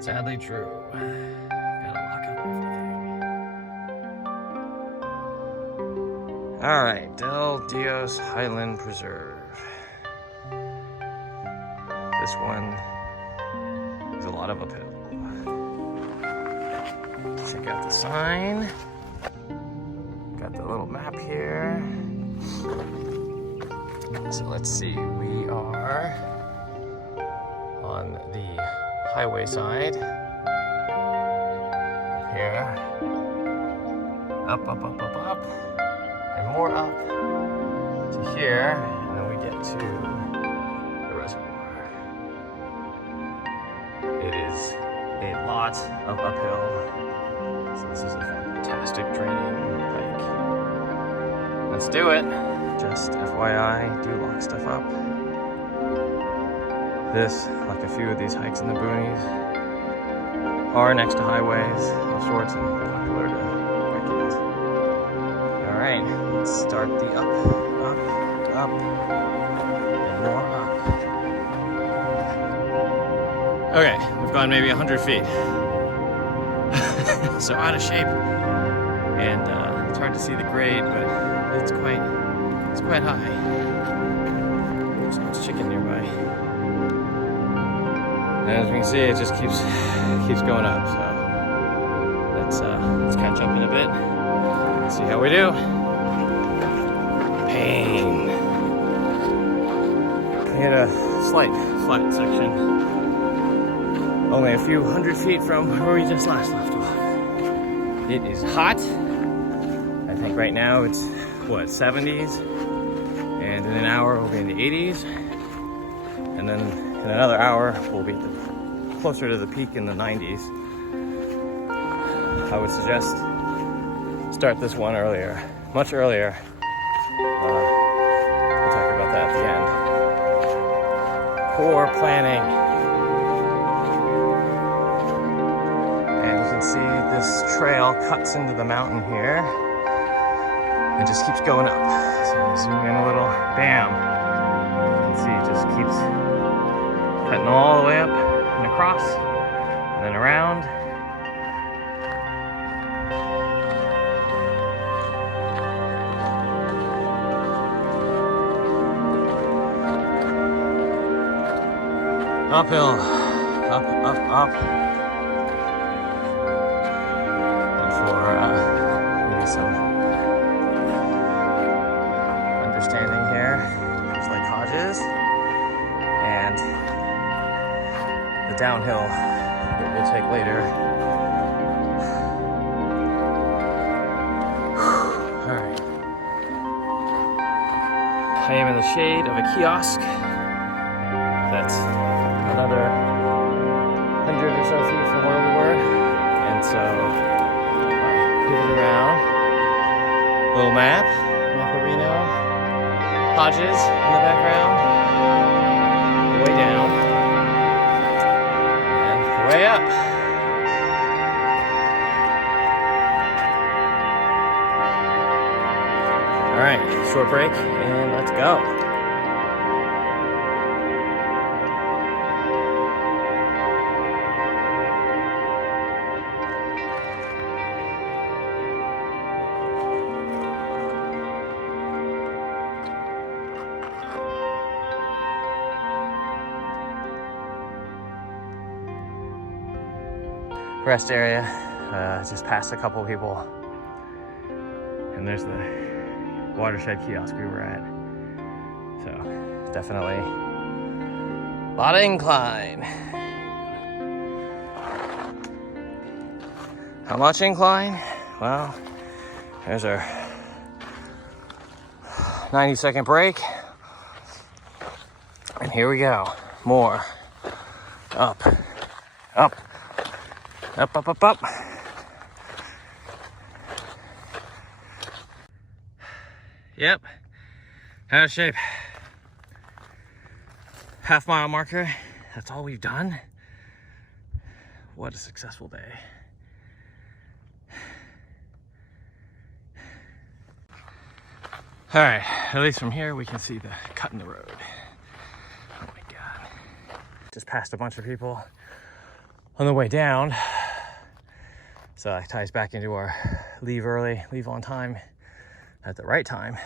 Sadly true. Gotta lock up everything. All right, Dios Highland Preserve. This one is a lot of uphill. Check out the sign. Got the little map here. So let's see, we are on the highway side. Here. Up, up, up, up, up. And more up to here. And then we get to the reservoir. It is a lot of uphill. So this is a fantastic training hike. Let's do it. Just FYI, do lock stuff up. This, like a few of these hikes in the boonies, are next to highways of sorts and popular to break-ins. All right, let's start the up, and more up. Okay, we've gone maybe 100 feet. So out of shape, and it's hard to see the grade, but it's quite high. Oops, there's chicken nearby. And as we can see, it just keeps going up. So let's catch up in a bit. Let's see how we do. Pain. We had a slight flat section, only a few hundred feet from where we just last left off. It is hot. I think right now it's what, 70s, and in an hour we'll be in the 80s, and then in another hour we'll be closer to the peak in the 90s. I would suggest start this one earlier, much earlier. We'll talk about that at the end. Poor planning. And you can see this trail cuts into the mountain here and just keeps going up. So we zoom in a little, bam. You can see it just keeps cutting all the way up and across, and then around. Uphill, up, up, up. And for maybe some understanding here, there's like Hodges, and the downhill that we'll take later. All right. I am in the shade of a kiosk that's another 100 or so feet from where we were, and so I pivot around. Little map, Macarino, Hodges in the background, way down, and way up. All right, short break, and let's go. Rest area, just past a couple people, and there's the watershed kiosk we were at. So definitely a lot of incline. How much incline? Well, there's our 90-second break, and here we go. More up, up. Up, up, up, up. Yep, out of shape. Half-mile marker, that's all we've done. What a successful day. All right, at least from here we can see the cut in the road. Oh my God. Just passed a bunch of people on the way down. So that ties back into our leave early, leave on time at the right time,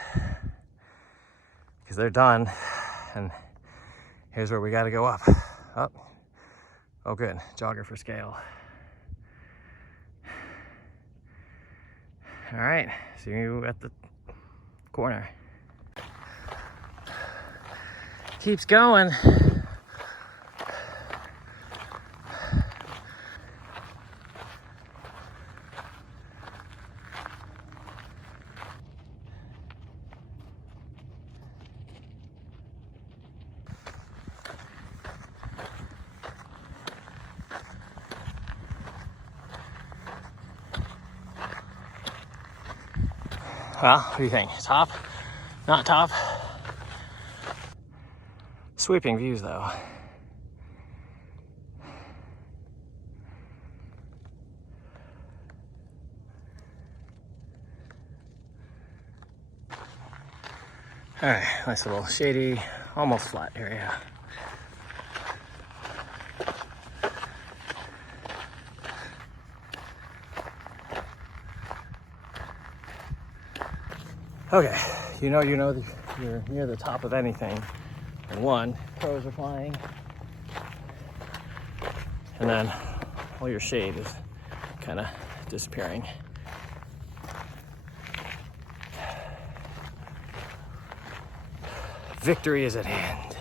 because they're done. And here's where we got to go up. Up. Oh, good. Jogger for scale. All right. See you at the corner. Keeps going. Well, what do you think? Top? Not top? Sweeping views, though. All right, nice little shady, almost flat area. Okay, you know you're near the top of anything. And one, crows are flying. And then all your shade is kind of disappearing. Victory is at hand.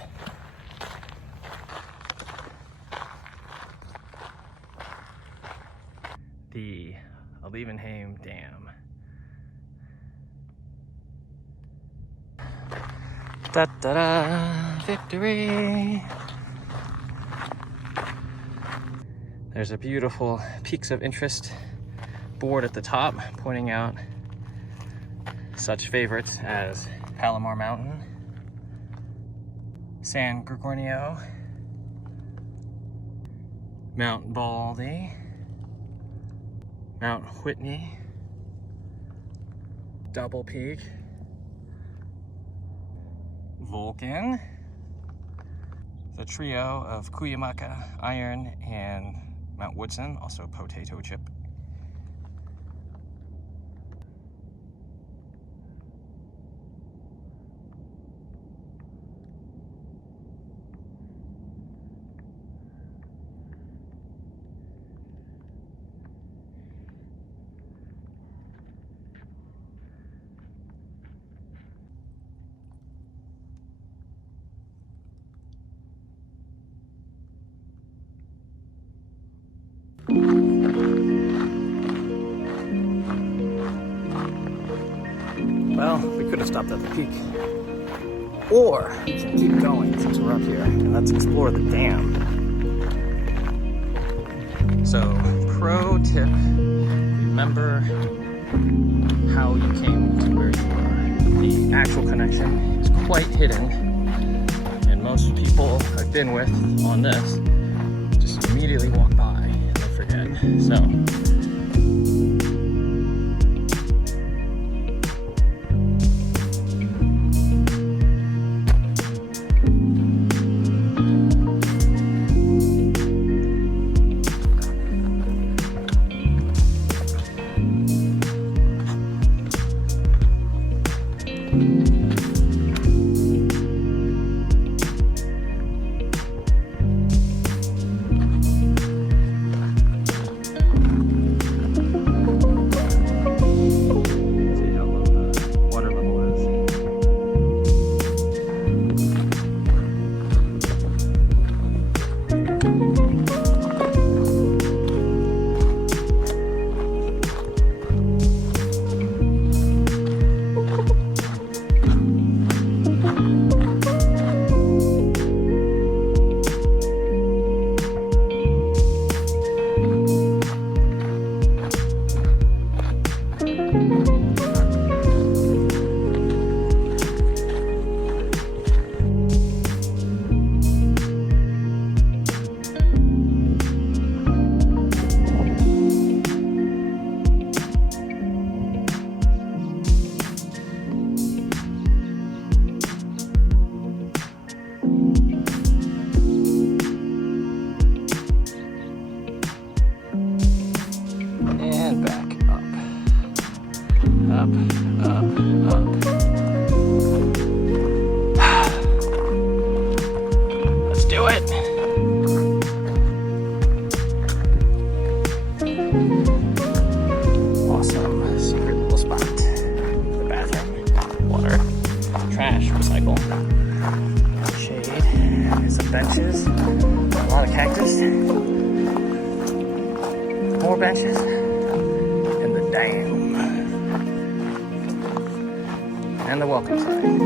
The Olivenhain Dam. Da-da-da, victory. There's a beautiful peaks of interest board at the top pointing out such favorites as Palomar Mountain, San Gregorio, Mount Baldy, Mount Whitney, Double Peak, Vulcan, the trio of Cuyamaca, Iron, and Mount Woodson, also Potato Chip. Well, we could have stopped at the peak. Or we can keep going since we're up here and let's explore the dam. So, pro tip, remember how you came to where you were. The actual connection is quite hidden, and most people I've been with on this just immediately walk by and they forget. So, Shade. There's some benches. A lot of cactus. More benches. And the dam. And the welcome sign.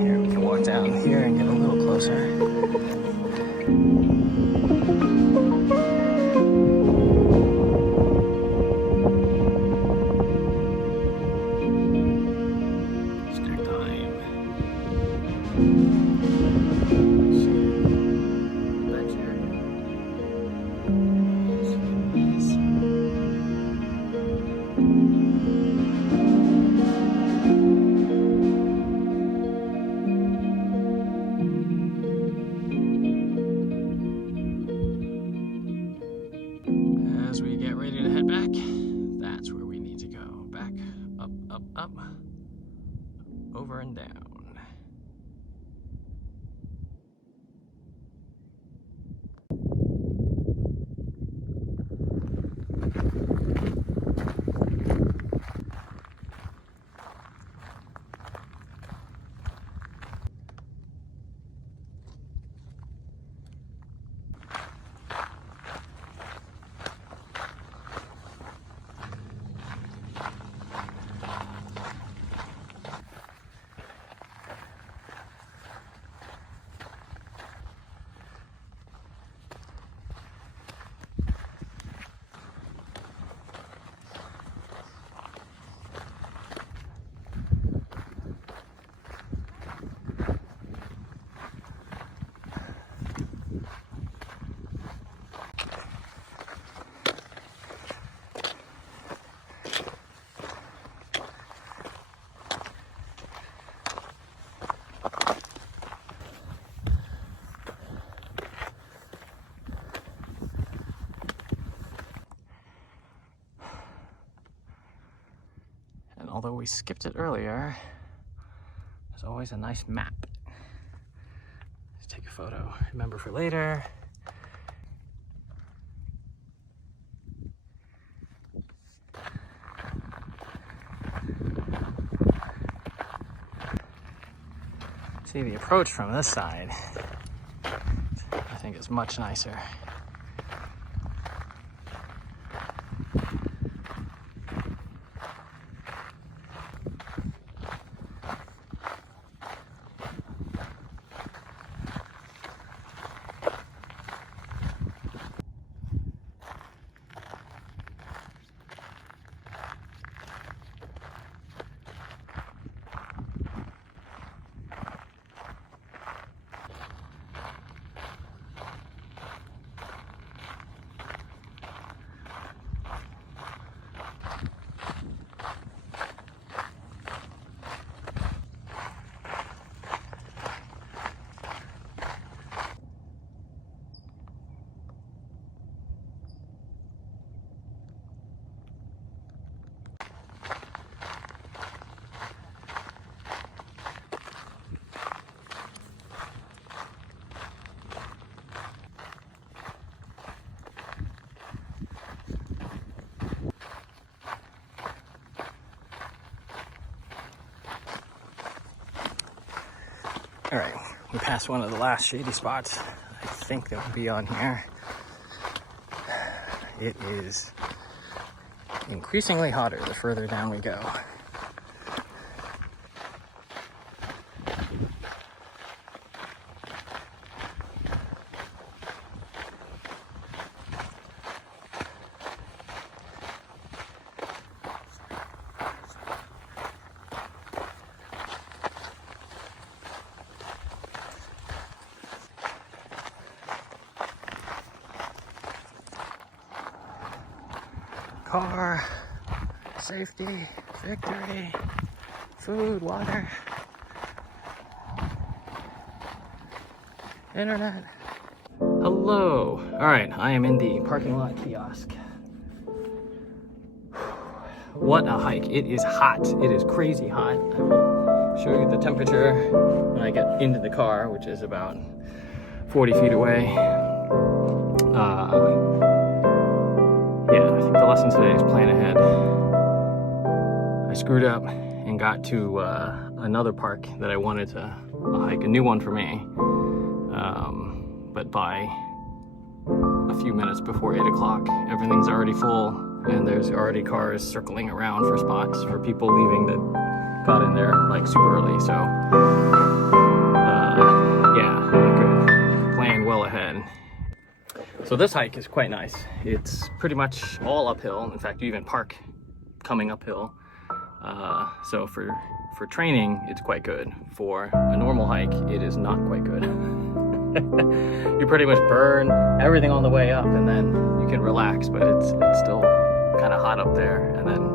Here, we can walk down here and get a little closer. As we get ready to head back, that's where we need to go. Back, up, up, up, over and down. And although we skipped it earlier, there's always a nice map. Let's take a photo, remember for later. See, the approach from this side, I think is much nicer. All right, we passed one of the last shady spots. I think that would be on here. It is increasingly hotter the further down we go. Car, safety, victory, food, water, internet. Hello. All right, I am in the parking lot kiosk. What a hike. It is hot. It is crazy hot. I will show you the temperature when I get into the car, which is about 40 feet away. Yeah, I think the lesson today is plan ahead. I screwed up and got to another park that I wanted to hike, a new one for me. But by a few minutes before 8 o'clock, everything's already full, and there's already cars circling around for spots for people leaving that got in there like super early. So yeah, not good. Plan well ahead. So this hike is quite nice. It's pretty much all uphill. In fact, you even park coming uphill. So for training, it's quite good. For a normal hike, it is not quite good. You pretty much burn everything on the way up, and then you can relax, but it's still kind of hot up there, and then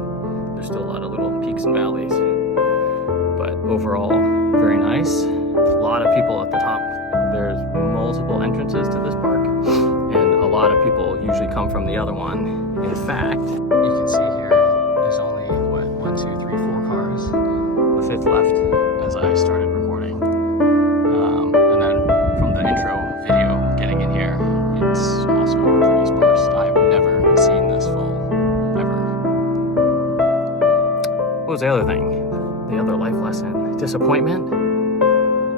there's still a lot of little peaks and valleys. But overall, very nice. A lot of people at the top. There's multiple entrances to this park, and a lot of people usually come from the other one. In fact, you can see here, there's only, what, 1, 2, 3, 4 cars. The fifth left as I started recording. And then from the intro video, getting in here, it's also pretty sparse. I've never seen this full, ever. What was the other thing? The other life lesson? Disappointment?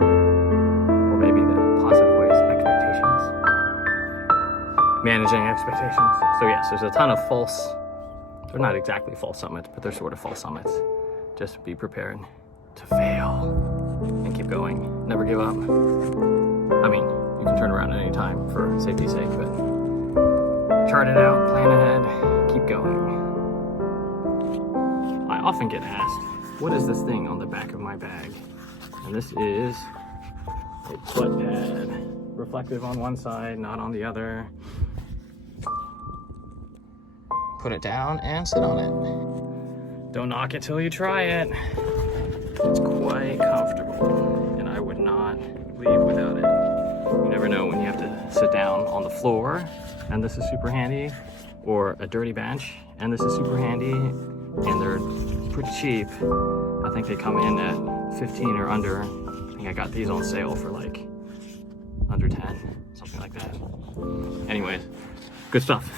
Or maybe the positive ways, expectations. Managing expectations. So yes, there's a ton of false, they're not exactly false summits, but they're sort of false summits. Just be prepared to fail and keep going. Never give up. I mean, you can turn around at any time for safety's sake, but chart it out, plan ahead, keep going. I often get asked, what is this thing on the back of my bag? And this is a butt pad. Reflective on one side, not on the other. Put it down and sit on it. Don't knock it till you try it. It's quite comfortable, and I would not leave without it. You never know when you have to sit down on the floor, and this is super handy, or a dirty bench, and this is super handy, and they're pretty cheap. I think they come in at 15 or under. I think I got these on sale for like under 10, something like that. Anyways, good stuff.